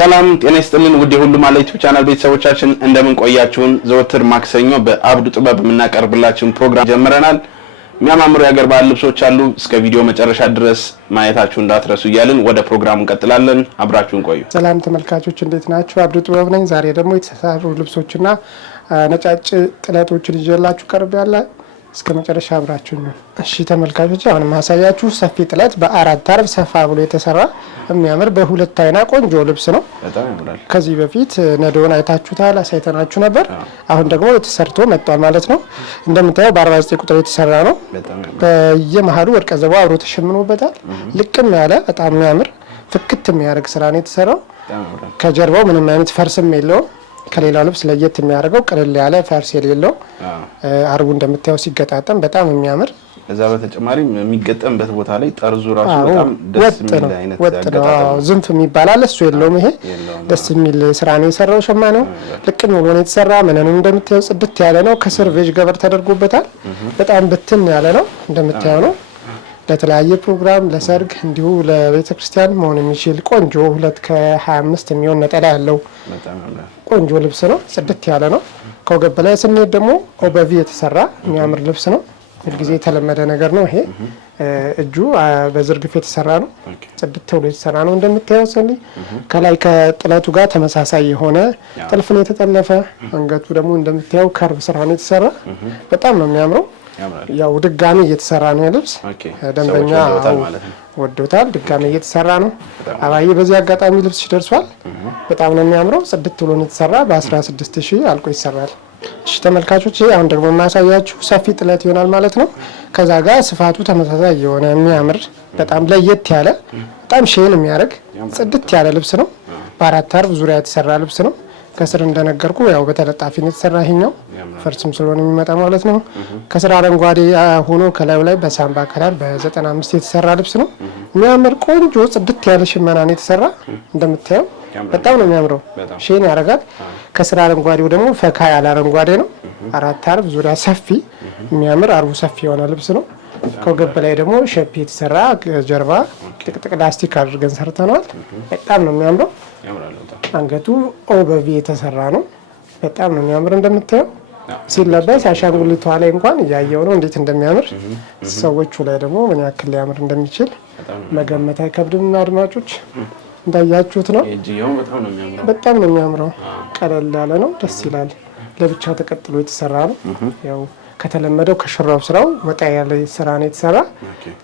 ሰላም ጤና ይስጥልን ውድ የሁሉ ማለት ዩቲዩብ ቻናል ቤተሰቦቻችን እንደምን ቆያችሁን? ዘወትር ማክሰኞ በአብዱ ጥበብ የምናቀርብላችሁን ፕሮግራም ጀምረናል። የሚያማምሩ የሀገር ባህል ልብሶች አሉ። እስከ ቪዲዮ መጨረሻ ድረስ ማየታችሁን እንዳትረሱ እያልን ወደ ፕሮግራሙ እንቀጥላለን። አብራችሁን ቆዩ። ሰላም ተመልካቾች እንዴት ናችሁ? አብዱ ጥበብ ነኝ። ዛሬ ደግሞ የተሰሩ ልብሶችና ነጫጭ ጥለቶችን ይዤላችሁ ቀርቤያለሁ። እስከ መጨረሻ አብራችሁኝ ነው። እሺ ተመልካቾች አሁን ማሳያችሁ ሰፊ ጥለት በአራት አርብ ሰፋ ብሎ የተሰራ የሚያምር በሁለት አይና ቆንጆ ልብስ ነው። በጣም ያምራል። ከዚህ በፊት ነዶን አይታችሁታል፣ አሳይተናችሁ ነበር። አሁን ደግሞ ተሰርቶ መጥቷል ማለት ነው። እንደምታየው በ49 ቁጥር የተሰራ ነው። በየመሃሉ ወርቀ ዘቦ አብሮ ተሸምኖበታል። ልቅም ያለ በጣም የሚያምር ፍክት የሚያደርግ ስራ ነው የተሰራው። ከጀርባው ምንም አይነት ፈርስም የለውም። ከሌላው ልብስ ለየት የሚያደርገው ቀለል ያለ ፈርስ የሌለው አርቡ እንደምታየው ሲገጣጠም በጣም የሚያምር እዛ በተጨማሪም የሚገጠምበት ቦታ ላይ ጠርዙ ራሱ በጣም ደስ የሚል አይነት ያገጣጠም ዝንፍ የሚባል እሱ የለውም። ይሄ ደስ የሚል ስራ ነው የሰራው ሸማኔው። ልቅም ብሎ ነው የተሰራ። ምንንም እንደምታየው ጽድት ያለ ነው። ከስር ቬጅ ገበር ተደርጎበታል። በጣም ብትን ያለ ነው እንደምታየው ነው። ለተለያየ ፕሮግራም ለሰርግ እንዲሁ ለቤተ ክርስቲያን መሆን የሚችል ቆንጆ 2:25 የሚሆን ነጠላ ያለው ቆንጆ ልብስ ነው። ጽድት ያለ ነው። ከወገብ በላይ ስንሄድ ደግሞ ኦበቪ የተሰራ የሚያምር ልብስ ነው። ሁልጊዜ የተለመደ ነገር ነው። ይሄ እጁ በዝርግፍ የተሰራ ነው። ጽድት ብሎ የተሰራ ነው እንደምታየው። ሰሊ ከላይ ከጥለቱ ጋር ተመሳሳይ የሆነ ጥልፍ ነው የተጠለፈ። አንገቱ ደግሞ እንደምታየው ከርብ ስራ ነው የተሰራ። በጣም ነው የሚያምረው። ያው ድጋሚ እየተሰራ ነው ልብስ። ደንበኛ ወዶታል። ድጋሚ እየተሰራ ነው። አባዬ በዚህ አጋጣሚ ልብስ ደርሷል። በጣም ነው የሚያምረው። ጽድት ብሎ ነው የተሰራ። በ16000 አልቆ ይሰራል። እሺ ተመልካቾች አሁን ደግሞ ማሳያችሁ ሰፊ ጥለት ይሆናል ማለት ነው። ከዛ ጋር ስፋቱ ተመሳሳይ የሆነ የሚያምር በጣም ለየት ያለ በጣም ሼን የሚያደርግ ጽድት ያለ ልብስ ነው። በአራት አርብ ዙሪያ የተሰራ ልብስ ነው። ከስር እንደነገርኩ ያው በተለጣፊ ነው የተሰራ። ይሄኛው ፈርስም ስለሆነ የሚመጣ ማለት ነው። ከስር አረንጓዴ ሆኖ ከላዩ ላይ በሳምባ ከለር በ95 የተሰራ ልብስ ነው። የሚያምር ቆንጆ ጽድት ያለ ሽመና ነው የተሰራ። እንደምታየው በጣም ነው የሚያምረው። ሼን ያደርጋል። ከስር አረንጓዴው ደግሞ ፈካ ያለ አረንጓዴ ነው። አራት አርብ ዙሪያ ሰፊ የሚያምር አርቡ ሰፊ የሆነ ልብስ ነው። ከወገብ ላይ ደግሞ ሸፒ የተሰራ ጀርባ ጥቅጥቅ ላስቲክ አድርገን ሰርተናል። በጣም ነው የሚያምረው። አንገቱ ኦበቪ የተሰራ ነው። በጣም ነው የሚያምር እንደምታየው። ሲለበስ አሻንጉሊቷ ላይ እንኳን እያየው ነው እንዴት እንደሚያምር። ሰዎቹ ላይ ደግሞ ምን ያክል ሊያምር እንደሚችል መገመት አይከብድም። አድማጮች እንዳያችሁት ነው። በጣም ነው የሚያምረው። ቀለል ያለ ነው። ደስ ይላል። ለብቻ ተቀጥሎ የተሰራ ነው። ያው ከተለመደው ከሽራው ስራው ወጣ ያለ ስራ ነው የተሰራ።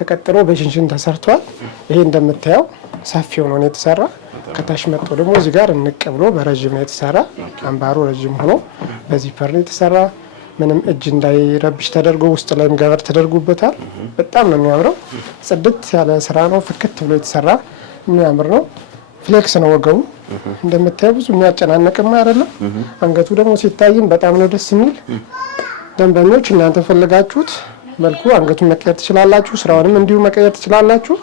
ተቀጥሎ በሽንሽን ተሰርቷል። ይሄ እንደምታየው ሰፊ ሆኖ ነው የተሰራ። ከታች መጥቶ ደግሞ እዚህ ጋር እንቅ ብሎ በረጅም ነው የተሰራ። አምባሩ ረጅም ሆኖ በዚህ ፐር ነው የተሰራ። ምንም እጅ እንዳይረብሽ ተደርጎ ውስጥ ላይም ገበር ተደርጎበታል። በጣም ነው የሚያምረው። ጽድት ያለ ስራ ነው። ፍክት ብሎ የተሰራ የሚያምር ነው። ፍሌክስ ነው ወገቡ እንደምታየው ብዙ የሚያጨናንቅም አይደለም። አንገቱ ደግሞ ሲታይም በጣም ነው ደስ የሚል። ደንበኞች እናንተ ፈልጋችሁት መልኩ አንገቱን መቀየር ትችላላችሁ። ስራውንም እንዲሁ መቀየር ትችላላችሁ።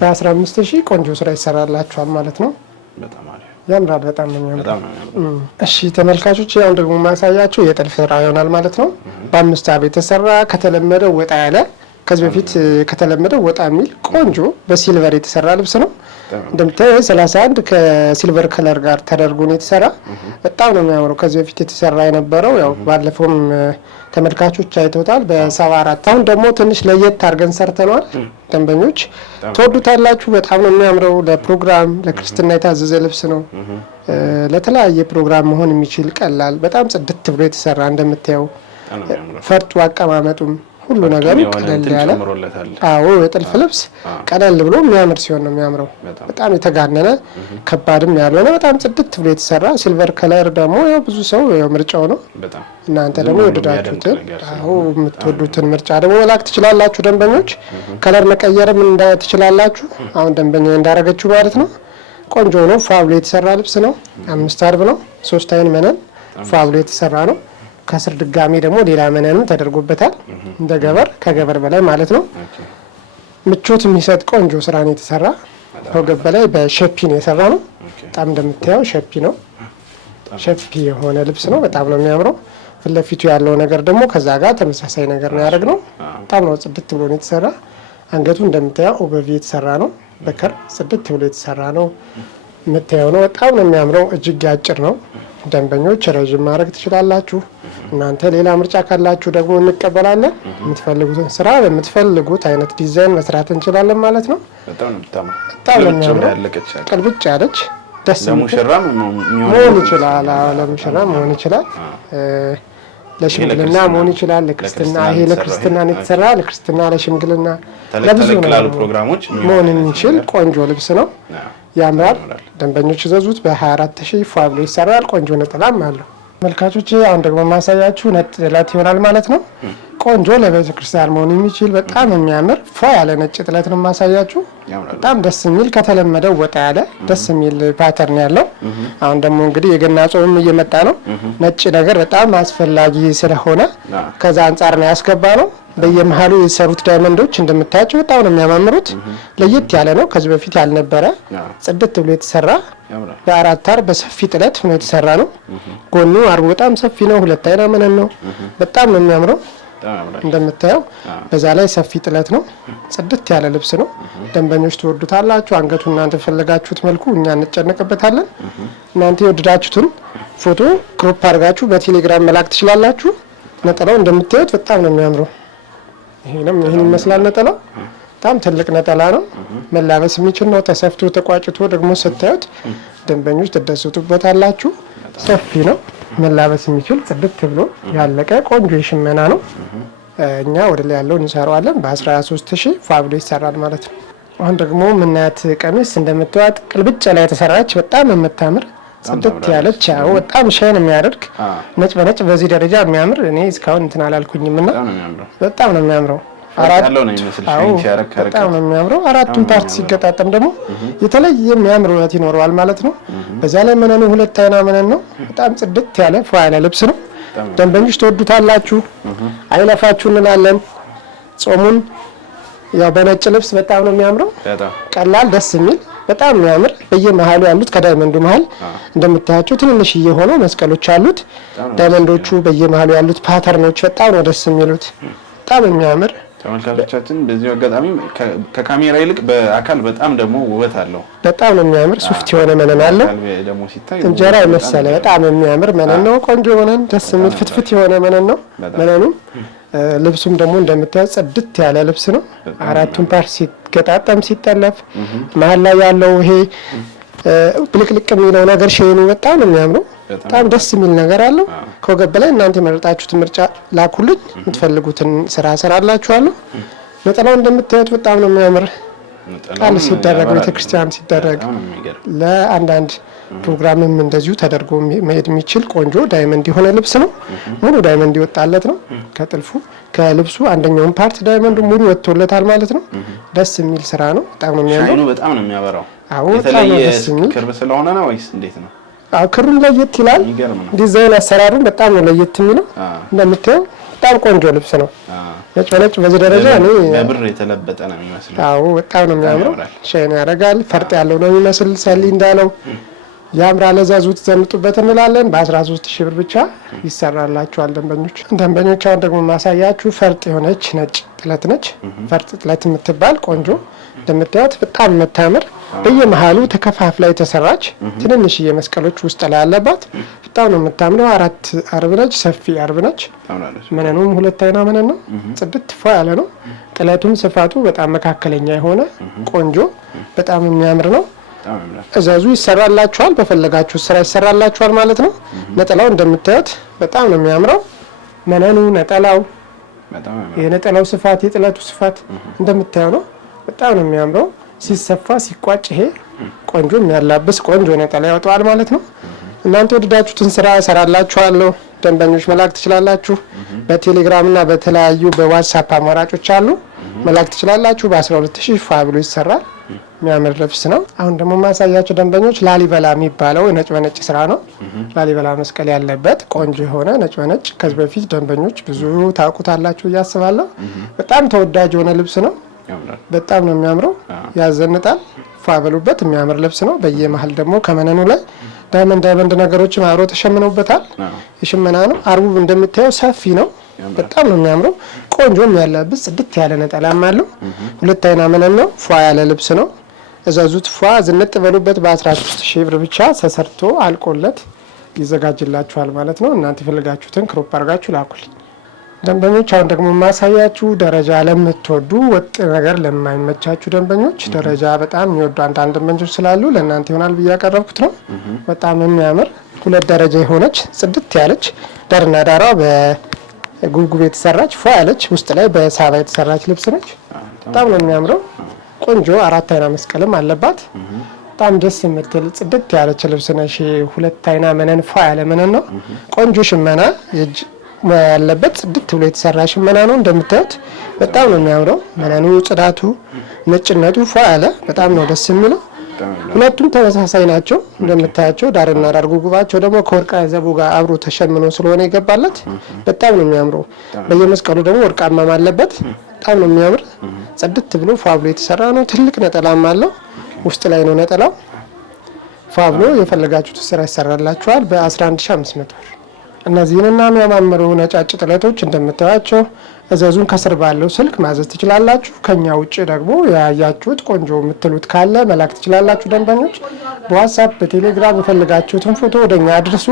በ15000 ቆንጆ ስራ ይሰራላችኋል ማለት ነው። ያምራል። በጣም ነው የሚያምረው። እሺ ተመልካቾች አሁን ደግሞ ማሳያችሁ የጥልፍ ስራ ይሆናል ማለት ነው። በአምስት አርብ የተሰራ ከተለመደው ወጣ ያለ ከዚህ በፊት ከተለመደው ወጣ የሚል ቆንጆ በሲልቨር የተሰራ ልብስ ነው። እንደምታየው 31 ከሲልቨር ከለር ጋር ተደርጎ ነው የተሰራ። በጣም ነው የሚያምረው። ከዚህ በፊት የተሰራ የነበረው ያው ባለፈውም ተመልካቾች አይተውታል በ74። አሁን ደግሞ ትንሽ ለየት አድርገን ሰርተናል። ደንበኞች ተወዱታላችሁ። በጣም ነው የሚያምረው። ለፕሮግራም ለክርስትና የታዘዘ ልብስ ነው። ለተለያየ ፕሮግራም መሆን የሚችል ቀላል በጣም ጽድት ብሎ የተሰራ እንደምታየው ፈርጡ አቀማመጡም ሁሉ ነገሩ ቀለል ያለ። አዎ የጥልፍ ልብስ ቀለል ብሎ የሚያምር ሲሆን ነው የሚያምረው። በጣም የተጋነነ ከባድም ያልሆነ በጣም ጽድት ብሎ የተሰራ ሲልቨር ከለር ደግሞ ያው ብዙ ሰው ያው ምርጫው ነው። እናንተ ደግሞ ወደዳችሁትን የምትወዱትን ምርጫ ደግሞ መላክ ትችላላችሁ። ደንበኞች ከለር መቀየርም ትችላላችሁ። አሁን ደንበኛ እንዳረገችው ማለት ነው። ቆንጆ ነው። ፋብሎ የተሰራ ልብስ ነው። 5 አርብ ነው። 3 አይን መነን ፋብሎ የተሰራ ነው። ከስር ድጋሚ ደግሞ ሌላ መነንም ተደርጎበታል። እንደ ገበር ከገበር በላይ ማለት ነው። ምቾት የሚሰጥ ቆንጆ ስራ ነው የተሰራ። ከወገብ በላይ በሸፒ ነው የሰራ ነው። በጣም እንደምታየው ሸፒ ነው። ሸፒ የሆነ ልብስ ነው። በጣም ነው የሚያምረው። ፊት ለፊቱ ያለው ነገር ደግሞ ከዛ ጋር ተመሳሳይ ነገር ነው ያደረግነው። በጣም ነው ጽድት ብሎ ነው የተሰራ። አንገቱ እንደምታየው ኦበቪ የተሰራ ነው። በከር ጽድት ብሎ የተሰራ ነው። የምታየው ነው። በጣም ነው የሚያምረው። እጅግ አጭር ነው። ደንበኞች ረዥም ማድረግ ትችላላችሁ። እናንተ ሌላ ምርጫ ካላችሁ ደግሞ እንቀበላለን። የምትፈልጉትን ስራ በምትፈልጉት አይነት ዲዛይን መስራት እንችላለን ማለት ነው። በጣም ነው የምታምረው። በጣም ነው የሚያምረው። ቅልብጭ ያለች ደስ ለሙሽራም መሆን ይችላል። ለሙሽራም መሆን ይችላል። ለሽምግልና መሆን ይችላል። ለክርስትና ይሄ ለክርስትና ነው የተሰራ። ለክርስትና ለሽምግልና ለብዙ ፕሮግራሞች መሆን የሚችል ቆንጆ ልብስ ነው። ያምራል። ደንበኞች ይዘዙት። በ24000 ፋብሎ ይሰራል። ቆንጆ ነጠላም አለው። መልካቾች አሁን ደግሞ ማሳያችሁ ነጥላት ይሆናል ማለት ነው። ቆንጆ ለቤተ ክርስቲያን መሆን የሚችል በጣም የሚያምር ፏ ያለ ነጭ ጥለት ነው ማሳያችሁ። በጣም ደስ የሚል ከተለመደው ወጣ ያለ ደስ የሚል ፓተርን ያለው። አሁን ደግሞ እንግዲህ የገና ጾም እየመጣ ነው። ነጭ ነገር በጣም አስፈላጊ ስለሆነ ከዛ አንፃር ነው ያስገባ ነው። በየመሃሉ የተሰሩት ዳይመንዶች እንደምታያቸው በጣም ነው የሚያማምሩት። ለየት ያለ ነው። ከዚህ በፊት ያልነበረ ጽድት ብሎ የተሰራ በአራት አር በሰፊ ጥለት ነው የተሰራ ነው። ጎኑ አርቡ በጣም ሰፊ ነው። ሁለት አይና መነን ነው። በጣም ነው የሚያምረው። እንደምታየው በዛ ላይ ሰፊ ጥለት ነው። ጽድት ያለ ልብስ ነው። ደንበኞች ትወዱታላችሁ። አንገቱ እናንተ ፈለጋችሁት መልኩ እኛ እንጨነቅበታለን። እናንተ የወደዳችሁትን ፎቶ ክሮፕ አድርጋችሁ በቴሌግራም መላክ ትችላላችሁ። ነጠላው እንደምታዩት በጣም ነው የሚያምረው። ይሄን ይመስላል ነጠላው። በጣም ትልቅ ነጠላ ነው። መላበስ የሚችል ነው። ተሰፍቶ ተቋጭቶ ደግሞ ስታዩት ደንበኞች ትደሰቱበታላችሁ። ሰፊ ነው። መላበስ የሚችል ጽድት ብሎ ያለቀ ቆንጆ የሽመና ነው። እኛ ወደ ላይ ያለው እንሰራዋለን። በ13000 ፋብሎ ይሰራል ማለት ነው። አሁን ደግሞ ምናያት ቀሚስ እንደምታዩት ቅልብጭ ላይ የተሰራች በጣም የምታምር ጽድት ያለች በጣም ሻይን የሚያደርግ ነጭ በነጭ በዚህ ደረጃ የሚያምር እኔ እስካሁን እንትን አላልኩኝምና በጣም ነው የሚያምረው። በጣም ነው የሚያምረው። አራቱን ፓርት ሲገጣጠም ደግሞ የተለየ የሚያምር ውበት ይኖረዋል ማለት ነው። በዛ ላይ መነኑ ሁለት አይና መነን ነው። በጣም ጽድት ያለ ፏ ያለ ልብስ ነው። ደንበኞች ትወዱታላችሁ። አይለፋችሁ እንላለን። ጾሙን ያው በነጭ ልብስ በጣም ነው የሚያምረው። ቀላል ደስ የሚል በጣም የሚያምር በየመሃሉ ያሉት ከዳይመንዱ መሃል እንደምታያቸው ትንንሽዬ ሆነው መስቀሎች አሉት። ዳይመንዶቹ በየመሃሉ ያሉት ፓተርኖች በጣም ነው ደስ የሚሉት። በጣም የሚያምር ተመልካቾቻችን በዚህ አጋጣሚ ከካሜራ ይልቅ በአካል በጣም ደግሞ ውበት አለው። በጣም ነው የሚያምር። ሶፍት የሆነ መነን አለው። ደግሞ ሲታይ እንጀራ የመሰለ በጣም የሚያምር መነን ነው። ቆንጆ መነን ደስ የሚል ፍትፍት የሆነ መነን ነው መነኑ። ልብሱም ደግሞ እንደምታዩት ጽድት ያለ ልብስ ነው። አራቱን ፓርት ሲገጣጠም ሲጠለፍ መሀል ላይ ያለው ይሄ ብልቅልቅ የሚለው ነገር ሼኑ በጣም ነው የሚያምረው። በጣም ደስ የሚል ነገር አለው። ከወገብ በላይ እናንተ የመረጣችሁት ምርጫ ላኩልኝ። የምትፈልጉትን ስራ ሰራላችኋለሁ። ነጠላው እንደምታዩት በጣም ነው የሚያምር። ቃል ሲደረግ ቤተክርስቲያን ሲደረግ ለአንዳንድ ፕሮግራምም እንደዚሁ ተደርጎ መሄድ የሚችል ቆንጆ ዳይመንድ የሆነ ልብስ ነው። ሙሉ ዳይመንድ ይወጣለት ነው። ከጥልፉ ከልብሱ አንደኛውን ፓርት ዳይመንዱ ሙሉ ወጥቶለታል ማለት ነው። ደስ የሚል ስራ ነው። በጣም ነው የሚያምረው። ሻይኑ በጣም ነው የሚያበራው። አዎ በጣም ደስ የሚል ክር ስለሆነ ነው ወይስ እንዴት ነው? አዎ ክሩን ለየት ይላል። ዲዛይን አሰራሩን በጣም ነው ለየት የሚለው። እንደምታየው በጣም ቆንጆ ልብስ ነው። ነጭ በነጭ በዚህ ደረጃ ነው በብር የተለበጠ ነው የሚመስለው። አዎ በጣም ነው የሚያምረው። ሻይን ያደርጋል። ፈርጥ ያለው ነው የሚመስል ሰሊ እንዳለው ያምራል። ለዛዙት ዘንጡበት እንላለን። በ13000 ብር ብቻ ይሰራላችኋል ደንበኞች። አሁን ደግሞ ማሳያችሁ ፈርጥ የሆነች ነጭ ጥለት ነች። ፈርጥ ጥለት የምትባል ቆንጆ እንደምታዩት በጣም የምታምር በየመሃሉ ተከፋፍላ የተሰራች ትንንሽዬ መስቀሎች ውስጥ ላይ ያለባት በጣም ነው የምታምረው። አራት አርብ ነች። ሰፊ አርብ ነች። መነኑም ሁለት አይና መነን ነው። ጽድት ፏ ያለ ነው። ጥለቱም ስፋቱ በጣም መካከለኛ የሆነ ቆንጆ በጣም የሚያምር ነው። እዛዙ ይሰራላችኋል። በፈለጋችሁ ስራ ይሰራላችኋል ማለት ነው። ነጠላው እንደምታዩት በጣም ነው የሚያምረው። መነኑ ነጠላው የነጠላው ስፋት የጥለቱ ስፋት እንደምታየው ነው። በጣም ነው የሚያምረው። ሲሰፋ ሲቋጭ ይሄ ቆንጆ የሚያላብስ ቆንጆ ነጠላ ያወጣዋል ማለት ነው። እናንተ ወደዳችሁትን ስራ እሰራላችኋለሁ። ደንበኞች መላክ ትችላላችሁ። በቴሌግራም እና በተለያዩ በዋትስአፕ አማራጮች አሉ። መላክ ትችላላችሁ። በ12000 ፋብሎ ይሰራል። የሚያምር ልብስ ነው። አሁን ደግሞ ማሳያችሁ ደንበኞች ላሊበላ የሚባለው ነጭ በነጭ ስራ ነው። ላሊበላ መስቀል ያለበት ቆንጆ የሆነ ነጭ በነጭ ከዚህ በፊት ደንበኞች ብዙ ታውቁታላችሁ እያስባለሁ። በጣም ተወዳጅ የሆነ ልብስ ነው። በጣም ነው የሚያምረው። ያዘንጣል። ፋበሉበት የሚያምር ልብስ ነው። በየመሃል ደግሞ ከመነኑ ላይ ዳይመንድ ነገሮችም አብረው ተሸምነውበታል። የሽመና ነው። አርቡ እንደምታየው ሰፊ ነው። በጣም ነው የሚያምረው። ቆንጆ የሚያላብስ ጽድት ያለ ነጠላም አለው። ሁለት አይና መነን ነው። ፏ ያለ ልብስ ነው። እዛዙት ፏ ዝንጥ በሉበት። በ13000 ብር ብቻ ተሰርቶ አልቆለት ይዘጋጅላችኋል ማለት ነው። እናንተ የፈለጋችሁትን ክሮፕ አድርጋችሁ ላኩልኝ ደንበኞች። አሁን ደግሞ ማሳያችሁ ደረጃ ለምትወዱ ወጥ ነገር ለማይመቻችሁ ደንበኞች ደረጃ በጣም የሚወዱ አንዳንድ ደንበኞች ስላሉ ለእናንተ ይሆናል ብዬ ያቀረብኩት ነው። በጣም የሚያምር 2 ደረጃ የሆነች ጽድት ያለች ዳርና ዳሯ በጉብጉብ የተሰራች ፏ ያለች ውስጥ ላይ በሳባ የተሰራች ልብስ ነች። በጣም ነው የሚያምረው። ቆንጆ 4 አይና መስቀልም አለባት። በጣም ደስ የምትል ጽድት ያለች ልብስ ነች። 2 አይና መነን ፏ ያለ መነን ነው። ቆንጆ ሽመና የእጅ ያለበት ጽድት ብሎ የተሰራ ሽመና ነው። እንደምታዩት በጣም ነው የሚያምረው። መነኑ፣ ጽዳቱ፣ ነጭነቱ ፏ ያለ በጣም ነው ደስ የሚለው። ሁለቱም ተመሳሳይ ናቸው እንደምታያቸው። ዳርና ዳር ጉብጉባቸው ደግሞ ከወርቃ ዘቡ ጋር አብሮ ተሸምኖ ስለሆነ ይገባለት በጣም ነው የሚያምረው። በየመስቀሉ ደግሞ ወርቃማም አለበት። በጣም ነው የሚያምር። ጽድት ብሎ ፏ ብሎ የተሰራ ነው። ትልቅ ነጠላም አለው። ውስጥ ላይ ነው ነጠላው። ፏ ብሎ የፈለጋችሁት ስራ ይሰራላችኋል በ11500 ብር። እነዚህንና የሚያማምሩ ነጫጭ ጥለቶች እንደምታዩቸው እዘዙን ከስር ባለው ስልክ ማዘዝ ትችላላችሁ። ከኛ ውጭ ደግሞ ያያችሁት ቆንጆ የምትሉት ካለ መላክ ትችላላችሁ። ደንበኞች በዋትስአፕ በቴሌግራም የፈለጋችሁትን ፎቶ ወደኛ አድርሱ።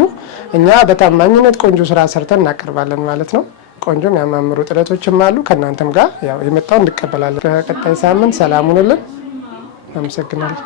እኛ በታማኝነት ቆንጆ ስራ ሰርተን እናቀርባለን ማለት ነው። ቆንጆ የሚያማምሩ ጥለቶችም አሉ። ከእናንተም ጋር ያው የመጣው እንቀበላለን። በቀጣይ ሳምንት ሰላም ሁኑልን። አመሰግናለሁ።